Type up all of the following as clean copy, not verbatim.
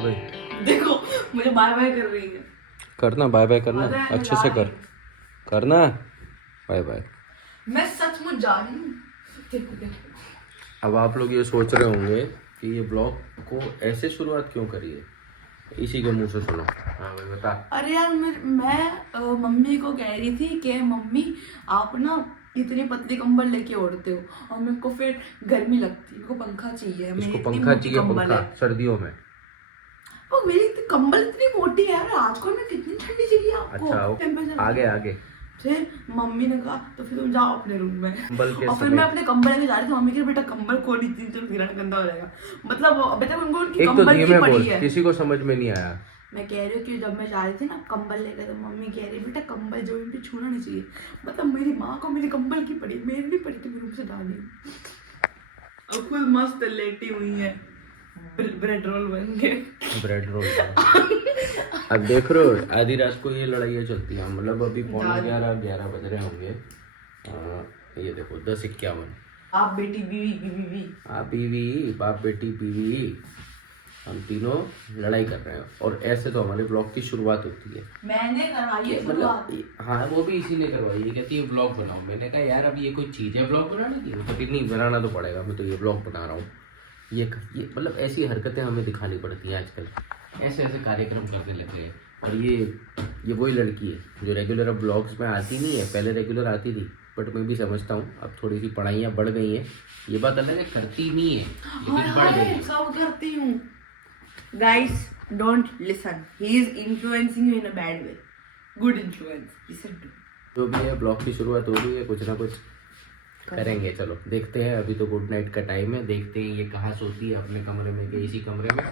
भाई देखो मुझे बाय बाय कर रही है। करना, बाय बाय करना, अरे, अच्छे जा से रही कर, करना बाय बाय। मैं सचमुच जा रही हूँ। देखो देखो अब आप लोग ये सोच रहे होंगे कि ये ब्लॉग को ऐसे शुरुआत क्यों करी है, इसी के मुंह से सुनो। हाँ भाई बता। अरे यार मैं मम्मी को कह रही थी कि मम्मी आप ना इतनी पतली कंबल लेके ओढ़ते हो और मेरे को फिर गर्मी लगती है, मेरे को पंखा चाहिए, मेरी इसको इतनी पंखा मोटी चाहिए, कंबल पंखा है। सर्दियों में। और मेरी कंबल इतनी मोटी है यार, आजकल में कितनी ठंडी चाहिए आपको। अच्छा टेम्परेचर आगे आगे। फिर मम्मी ने कहा तो फिर तुम जाओ अपने रूम में। कंबल के और फिर समय मैं अपने कंबल लेके जा रही थी, मम्मी के बेटा कंबल खोल इतनी तो गिरना गंदा हो जाएगा। मतलब अभी तक उनको उनकी एक तो कंबल की धीमे पड़ी बोल, है। किसी को समझ में नहीं आया। मैं कह रही हूँ कि जब मैं जा रही थी ना कंबल लेकर, तो मम्मी कह रही बेटा कंबल जो भी छूना नहीं चाहिए। मतलब मेरी माँ को मेरी कंबल की पड़ी, मेरी नहीं पड़ी, तो मैं रूम से डाली और खुद मस्त लेटी हुई है, ब्रेड रोल बन के। Bread roll. अब देख रहे हो आधी रात को ये लड़ाइयाँ चलती हैं, मतलब अभी 11:15 बज रहे होंगे। ये देखो 10:51। आप बेटी बीवी बीवी आप बीवी, बाप बेटी बीवी, हम तीनों लड़ाई कर रहे हैं। और ऐसे तो हमारे ब्लॉग की शुरुआत होती है। मैंने करवाई है शुरुआत। मतलब हाँ वो भी इसीलिए करवाई है, कहती है ब्लॉग बनाओ। मैंने कहा यार अब ये कोई चीज़ है ब्लॉग बनाने की? तो नहीं बनाना तो पड़ेगा, मैं तो ये ब्लॉग बना रहा हूँ। ये मतलब ऐसी हरकतें हमें दिखानी पड़ती हैं आजकल, ऐसे ऐसे कार्यक्रम करने लगे हैं। और ये वही लड़की है जो रेगुलर अब ब्लॉग्स में आती नहीं है, पहले रेगुलर आती थी। बट मैं भी समझता हूँ अब थोड़ी सी पढ़ाइयाँ बढ़ गई हैं, ये बात अलग है करती नहीं है लेकिन बढ़ गई है। सब करती हूँ। Guys don't listen, he is influencing you in a bad way. Good influence, listen to. जो भी है ब्लॉग की शुरुआत हो रही है, कुछ ना कुछ करेंगे। चलो देखते हैं, अभी तो गुड नाइट का टाइम है, देखते हैं ये कहाँ सोती है, अपने कमरे में कि इसी कमरे में,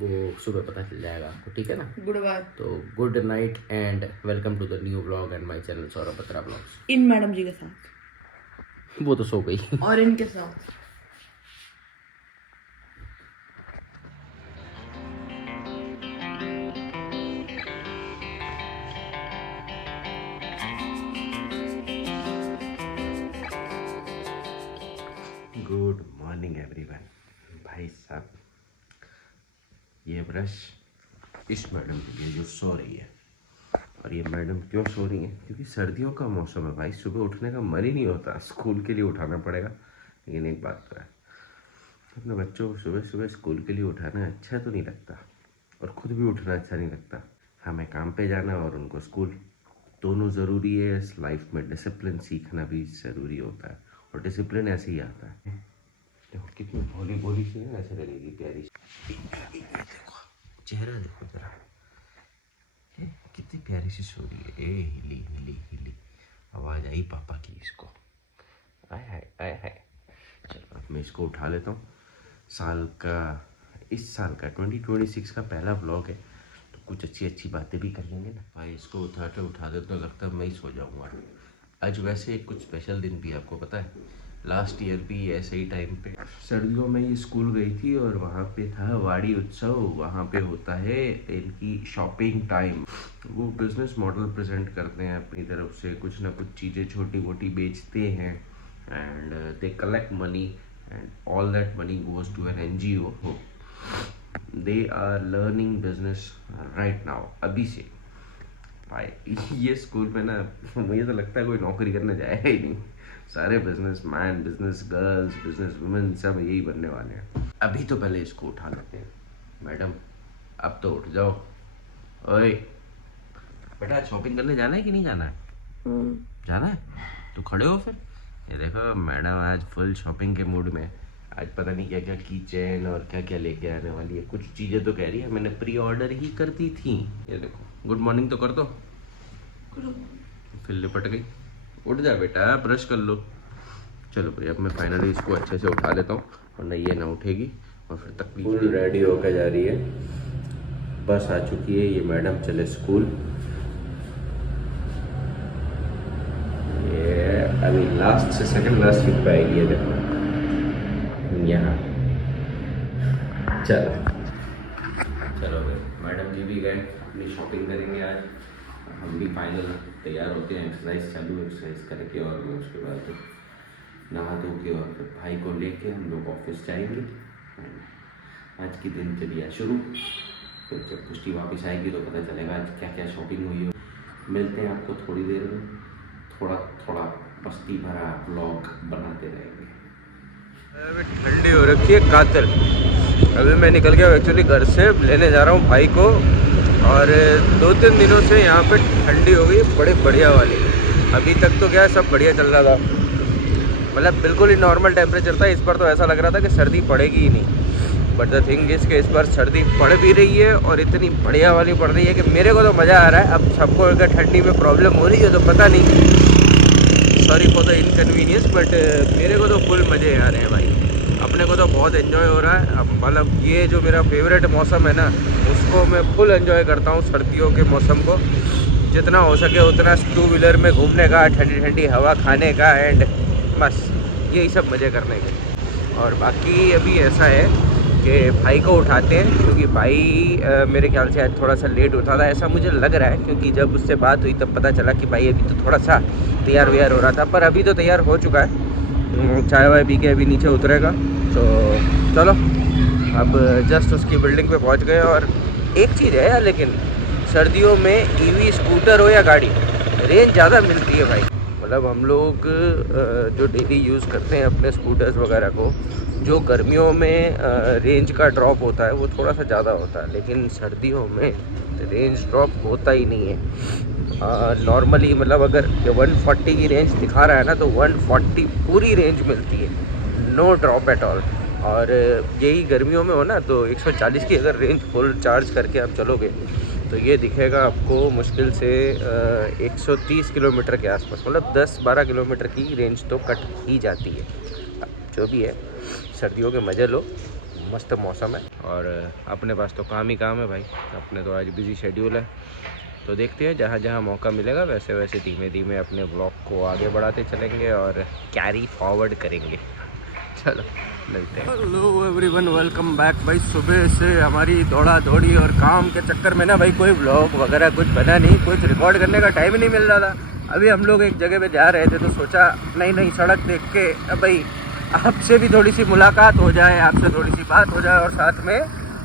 वो सुबह पता चल जाएगा आपको, ठीक है ना। Good bye. तो good night and welcome to the new blog and my channel Saurabh Batra blogs. इन मैडम जी के साथ, वो तो सो गई। और इनके साथ। Good morning everyone. भाई साहब ये ब्रश इस मैडम के लिए जो सो रही है, और ये मैडम क्यों सो रही है? क्योंकि सर्दियों का मौसम है भाई, सुबह उठने का मन ही नहीं होता, स्कूल के लिए उठाना पड़ेगा। लेकिन एक बात तो है, अपने बच्चों को सुबह सुबह स्कूल के लिए उठाना अच्छा तो नहीं लगता, और ख़ुद भी उठना अच्छा नहीं लगता। हमें काम पे जाना और उनको स्कूल, दोनों ज़रूरी है इस लाइफ में। डिसिप्लिन सीखना भी ज़रूरी होता है, और डिसिप्लिन ऐसे ही आता है। देखो कितनी भोली भोली सी है, ऐसे लगेगी प्यारी सी। देखो चेहरा देखो जरा, कितनी प्यारी सी सो रही है। ए हिली हिली हिली, आवाज़ आई पापा की इसको। आय हाय आय हाय। चलो अब मैं इसको उठा लेता हूँ। इस साल का 2026 का पहला व्लॉग है, तो कुछ अच्छी अच्छी बातें भी कर लेंगे ना। भाई इसको उठा दे तो लगता है मैं ही सो जाऊँगा। आज वैसे एक कुछ स्पेशल दिन भी है, आपको पता है। लास्ट ईयर भी ऐसे ही टाइम पे सर्दियों में ये स्कूल गई थी, और वहाँ पे था वाड़ी उत्सव। वहाँ पे होता है इनकी शॉपिंग टाइम। वो बिजनेस मॉडल प्रेजेंट करते हैं अपनी तरफ से, कुछ ना कुछ चीज़ें छोटी मोटी बेचते हैं, and they collect money, and all that money goes to an NGO। They are learning business right now, अभी से। भाई ये स्कूल में ना मुझे तो लगता है कोई नौकरी करने जाएगा ही नहीं। सारे business man, business girls, business women सब यही बनने वाले हैं। अभी तो पहले इसको उठा लेते हैं। मैडम अब तो उठ जाओ। ओए बेटा शॉपिंग करने जाना है कि नहीं जाना है? जाना है तो खड़े हो फिर। ये देखो मैडम आज फुल शॉपिंग के मूड में। आज पता नहीं क्या क्या की चेन और क्या क्या लेके आने वाली है। कुछ चीज़ें तो कह रही है मैंने प्री ऑर्डर ही कर दी थी। ये देखो गुड मॉर्निंग तो कर दो। फिर लिपट गई। उठ जा बेटा, ब्रश कर लो। चलो भाई अब मैं फाइनली इसको अच्छे से उठा लेता हूँ, वरना ये ना उठेगी और फिर तकलीफ। फुल रेडी होकर जा रही है, बस आ चुकी है। ये मैडम चले स्कूल। ये अभी लास्ट से सेकंड लास्ट सीट पे आएगी, ये देखो यहाँ। चलो भाई मैडम जी भी गए, अपनी शॉपिंग करेंगे आज। हम भी फाइनल तैयार होते हैं, एक्सरसाइज चालू, एक्सरसाइज करके और उसके बाद नहा धो के और फिर भाई को लेके हम लोग ऑफिस जाएंगे। आज की दिनचर्या शुरू। फिर जब पुष्टि वापस आएगी तो पता चलेगा आज क्या क्या शॉपिंग हुई हो। मिलते हैं आपको थोड़ी देर में, थोड़ा थोड़ा मस्ती भरा व्लॉग बनाते रहेंगे। ठंडी हो रखी है कातिल। अभी मैं निकल गया एक्चुअली घर से, लेने जा रहा हूँ भाई को, और 2-3 दिनों से यहाँ पे ठंडी हो गई बड़े बढ़िया वाली। अभी तक तो क्या है, सब बढ़िया चल रहा था, मतलब बिल्कुल ही नॉर्मल टेम्परेचर था। इस बार तो ऐसा लग रहा था कि सर्दी पड़ेगी ही नहीं, बट द थिंग इज़ कि इस बार सर्दी पड़ भी रही है और इतनी बढ़िया वाली पड़ रही है कि मेरे को तो मज़ा आ रहा है। अब सबको अगर ठंडी में प्रॉब्लम हो रही है तो पता नहीं, sorry for the inconvenience, but मेरे को तो फुल मज़े आ रहे हैं भाई। अपने को तो बहुत एंजॉय हो रहा है। अब मतलब ये जो मेरा फेवरेट मौसम है ना, उसको मैं फुल एंजॉय करता हूँ, सर्दियों के मौसम को। जितना हो सके उतना 2 व्हीलर में घूमने का, ठंडी ठंडी हवा खाने का, एंड बस यही सब मज़े करने के। और बाकी अभी ऐसा है कि भाई को उठाते हैं, क्योंकि भाई मेरे ख्याल से आज थोड़ा सा लेट उठा था, ऐसा मुझे लग रहा है, क्योंकि जब उससे बात हुई तब पता चला कि भाई अभी तो थोड़ा सा तैयार व्यार हो रहा था, पर अभी तो तैयार हो चुका है। चाय वाय पी के अभी नीचे उतरेगा। तो चलो, अब जस्ट उसकी बिल्डिंग पे पहुंच गए। और एक चीज़ है यार, लेकिन सर्दियों में ईवी स्कूटर हो या गाड़ी, रेंज ज़्यादा मिलती है भाई। मतलब हम लोग जो डेली यूज़ करते हैं अपने स्कूटर्स वगैरह को, जो गर्मियों में रेंज का ड्रॉप होता है वो थोड़ा सा ज़्यादा होता है, लेकिन सर्दियों में रेंज ड्रॉप होता ही नहीं है। नॉर्मली मतलब अगर 140 की रेंज दिखा रहा है ना, तो 140 पूरी रेंज मिलती है, नो ड्रॉप एट ऑल। और यही गर्मियों में हो ना, तो 140 की अगर रेंज फुल चार्ज करके आप चलोगे तो ये दिखेगा आपको मुश्किल से 130 किलोमीटर के आसपास, मतलब 10-12 किलोमीटर की रेंज तो कट ही जाती है। जो भी है, सर्दियों के मज़े लो, मस्त मौसम है। और अपने पास तो काम ही काम है भाई, अपने तो आज बिज़ी शेड्यूल है। तो देखते हैं, जहाँ जहाँ मौका मिलेगा वैसे वैसे धीमे धीमे अपने ब्लॉग को आगे बढ़ाते चलेंगे और कैरी फॉरवर्ड करेंगे। चलो मिलते हैं। हेलो एवरीवन, वेलकम बैक भाई। सुबह से हमारी दौड़ा दौड़ी और काम के चक्कर में ना भाई कोई व्लॉग वगैरह कुछ बना नहीं, कुछ रिकॉर्ड करने का टाइम ही नहीं मिल रहा था। अभी हम लोग एक जगह पे जा रहे थे तो सोचा नई नई सड़क देख के अब भाई आपसे भी थोड़ी सी मुलाकात हो जाए, आपसे थोड़ी सी बात हो जाए, और साथ में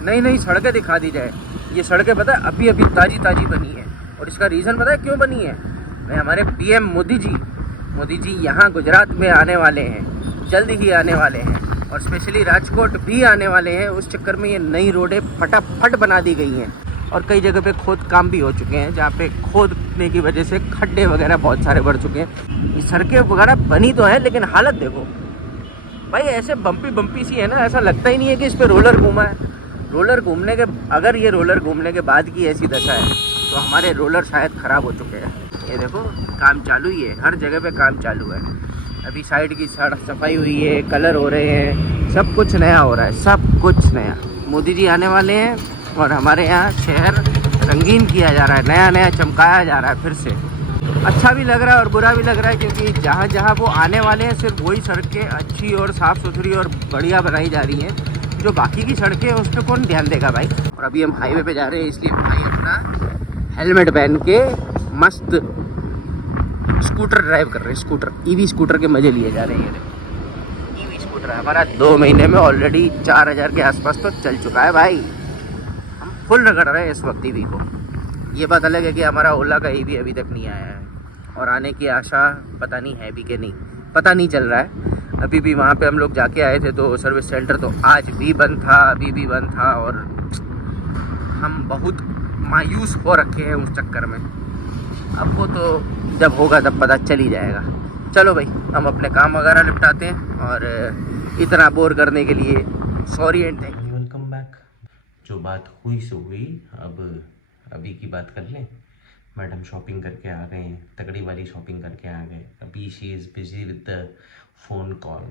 नई नई सड़कें दिखा दी जाए। ये सड़कें पता है अभी अभी ताज़ी ताज़ी बनी है, और इसका रीज़न पता है क्यों बनी है? भाई हमारे PM मोदी जी यहाँ गुजरात में आने वाले हैं, जल्द ही आने वाले हैं, और स्पेशली राजकोट भी आने वाले हैं। उस चक्कर में ये नई रोडें फटाफट बना दी गई हैं, और कई जगह पे खोद काम भी हो चुके हैं, जहाँ पे खोदने की वजह से खड्डे वगैरह बहुत सारे बढ़ चुके हैं। ये सड़कें वगैरह बनी तो है, लेकिन हालत देखो भाई, ऐसे बम्पी सी है ना, ऐसा लगता ही नहीं है कि इस पर रोलर घूमा है। रोलर घूमने के, अगर ये रोलर घूमने के बाद की ऐसी दशा है तो हमारे रोलर शायद ख़राब हो चुके हैं। ये देखो काम चालू ही है, हर जगह पे काम चालू है। अभी साइड की सड़क सफाई हुई है, कलर हो रहे हैं, सब कुछ नया हो रहा है, सब कुछ नया। मोदी जी आने वाले हैं और हमारे यहाँ शहर रंगीन किया जा रहा है, नया नया चमकाया जा रहा है फिर से। अच्छा भी लग रहा है और बुरा भी लग रहा है, क्योंकि जहाँ जहाँ वो आने वाले हैं सिर्फ वही सड़कें अच्छी और साफ़ सुथरी और बढ़िया बनाई जा रही हैं। जो बाकी की सड़कें हैं उस पर कौन ध्यान देगा भाई। और अभी हम हाईवे पे जा रहे हैं, इसलिए भाई अपना हेलमेट पहन के मस्त स्कूटर ड्राइव कर रहे हैं। स्कूटर, ईवी स्कूटर के मज़े लिए जा रहे हैं। ये ईवी स्कूटर हमारा 2 महीने में ऑलरेडी 4000 के आसपास तो चल चुका है भाई। हम फुल रगड़ रहे हैं इस वक्त ईवी को। ये बात अलग है कि हमारा ओला का ईवी अभी तक नहीं आया है, और आने की आशा पता नहीं है भी कि नहीं, पता नहीं चल रहा है। अभी भी वहाँ पे हम लोग जाके आए थे तो सर्विस सेंटर तो आज भी बंद था, अभी भी बंद था, और हम बहुत मायूस हो रखे हैं उस चक्कर में। अब वो तो जब होगा तब पता चल ही जाएगा। चलो भाई, हम अपने काम वगैरह निपटाते हैं, और इतना बोर करने के लिए sorry and thank you. Welcome back. जो बात हुई सो हुई, अब अभी की बात कर लें। मैडम शॉपिंग करके आ गए हैं, तगड़ी वाली शॉपिंग करके आ गए। अभी she is busy with the phone call.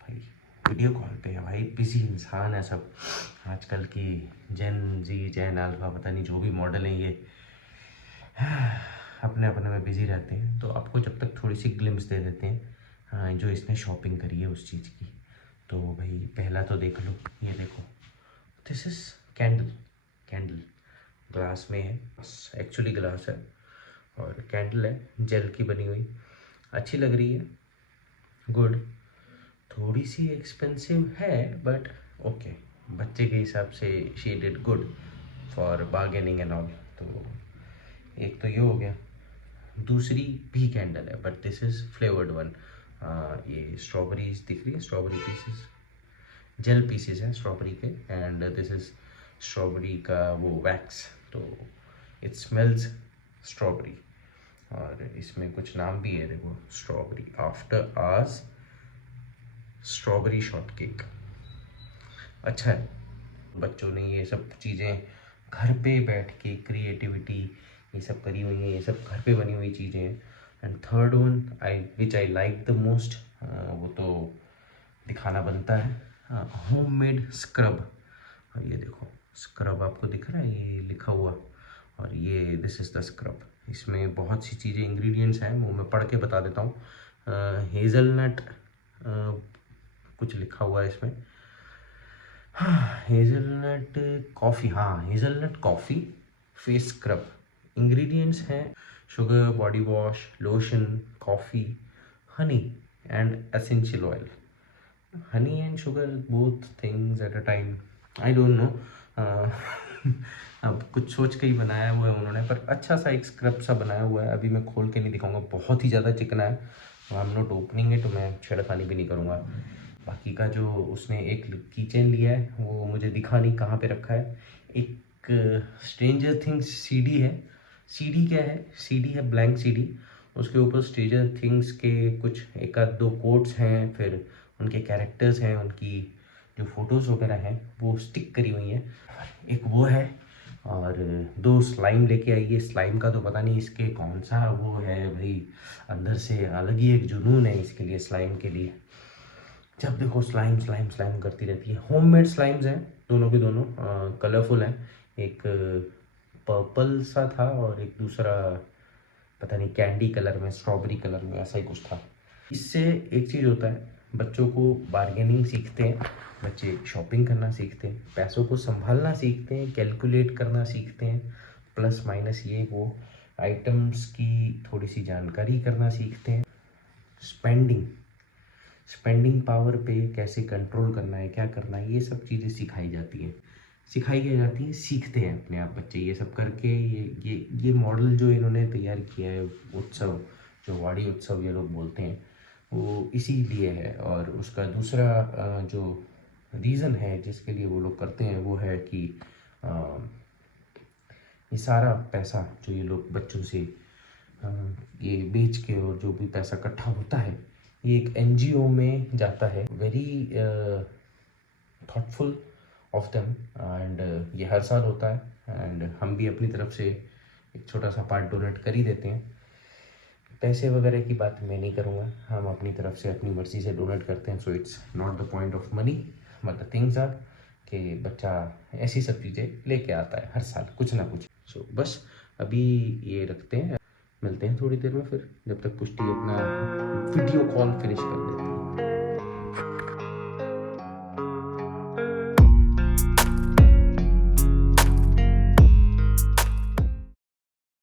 भाई वीडियो कॉल पे है भाई, बिजी इंसान है सब। आजकल की जेन अल्फा पता नहीं जो भी मॉडल है, ये अपने अपने में बिजी रहते हैं। तो आपको जब तक थोड़ी सी ग्लिम्स दे देते हैं जो इसने शॉपिंग करी है उस चीज़ की। तो भाई पहला तो देख लो, ये देखो, दिस इज़ कैंडल ग्लास में है, एक्चुअली ग्लास है और कैंडल है, जेल की बनी हुई, अच्छी लग रही है, गुड। थोड़ी सी एक्सपेंसिव है बट ओके, बच्चे के हिसाब से she did good. For bargaining and all. तो एक तो ये हो गया, दूसरी भी कैंडल है but this is flavoured one. ये स्ट्रॉबेरीज दिख रही है, स्ट्रॉबेरी पीसेस, जेल पीसेस हैं स्ट्रॉबेरी के, एंड दिस इज़ स्ट्रॉबेरी का वो वैक्स। तो इट स्मेल्स स्ट्रॉबेरी, और इसमें कुछ नाम भी है देखो, strawberry after hours strawberry short cake. अच्छा है, बच्चों ने ये सब चीज़ें घर पे बैठ के क्रिएटिविटी ये सब करी हुई हैं, ये सब घर पे बनी हुई चीज़ें हैं। And third one which I like the most, वो तो दिखाना बनता है, होममेड स्क्रब। और ये देखो स्क्रब आपको दिख रहा है, ये लिखा हुआ, और ये दिस इज़ द स्क्रब। इसमें बहुत सी चीज़ें इंग्रेडिएंट्स हैं, वो मैं पढ़ के बता देता हूँ। हेज़लनट कुछ लिखा हुआ है इसमें, हेज़लनट कॉफ़ी, हाँ hazelnut coffee face scrub. Ingredients हैं sugar, body wash, lotion, coffee, honey and essential oil. Honey and sugar both things at a time, I don't know. अब कुछ सोच के ही बनाया हुआ है उन्होंने, पर अच्छा सा एक स्क्रब सा बनाया हुआ है। अभी मैं खोल के नहीं दिखाऊंगा, बहुत ही ज़्यादा चिकना है, आई एम नॉट ओपनिंग है, तो मैं छेड़खानी भी नहीं करूँगा। बाकी का जो उसने एक कीचेन लिया है वो मुझे दिखा नहीं कहाँ पे रखा है। एक स्ट्रेंजर थिंग्स सीडी है, सीडी क्या है, सीडी है ब्लैंक सीडी, उसके ऊपर स्ट्रेंजर थिंग्स के कुछ एक आध दो कोट्स हैं, फिर उनके कैरेक्टर्स हैं, उनकी जो फोटोज़ वगैरह हैं वो स्टिक करी हुई हैं। एक वो है, और दो स्लाइम लेके आई है। स्लाइम का तो पता नहीं इसके कौन सा वो है भाई, अंदर से अलग ही एक जुनून है इसके लिए, स्लाइम के लिए। जब देखो स्लाइम स्लाइम स्लाइम करती रहती है। होममेड स्लाइम्स हैं दोनों के दोनों, कलरफुल हैं। एक पर्पल सा था और एक दूसरा पता नहीं कैंडी कलर में, स्ट्रॉबेरी कलर में, ऐसा ही कुछ था। इससे एक चीज़ होता है, बच्चों को बार्गेनिंग सीखते हैं, बच्चे शॉपिंग करना सीखते हैं, पैसों को संभालना सीखते हैं, कैलकुलेट करना सीखते हैं, प्लस माइनस ये वो आइटम्स की थोड़ी सी जानकारी करना सीखते हैं। स्पेंडिंग पावर पे कैसे कंट्रोल करना है, क्या करना है, ये सब चीज़ें सिखाई जाती हैं, सीखते हैं अपने आप बच्चे ये सब करके। ये मॉडल जो इन्होंने तैयार किया है, उत्सव जो वाड़ी उत्सव ये लोग बोलते हैं, वो इसीलिए है। और उसका दूसरा जो रीज़न है जिसके लिए वो लोग करते हैं वो है कि ये सारा पैसा जो ये लोग बच्चों से ये बेच के और जो भी पैसा इकट्ठा होता है, ये एक NGO में जाता है। Very thoughtful of them, and ये हर साल होता है, एंड हम भी अपनी तरफ से एक छोटा सा पार्ट डोनेट कर ही देते हैं। पैसे वगैरह की बात मैं नहीं करूँगा, हम अपनी तरफ से अपनी मर्ज़ी से डोनेट करते हैं। So it's not the point of money, but the things are कि बच्चा ऐसी सब चीज़ें लेके आता है हर साल कुछ ना कुछ। सो बस अभी ये रखते हैं, मिलते हैं थोड़ी देर में फिर, जब तक पुष्टि अपना वीडियो कॉल फिनिश कर दे।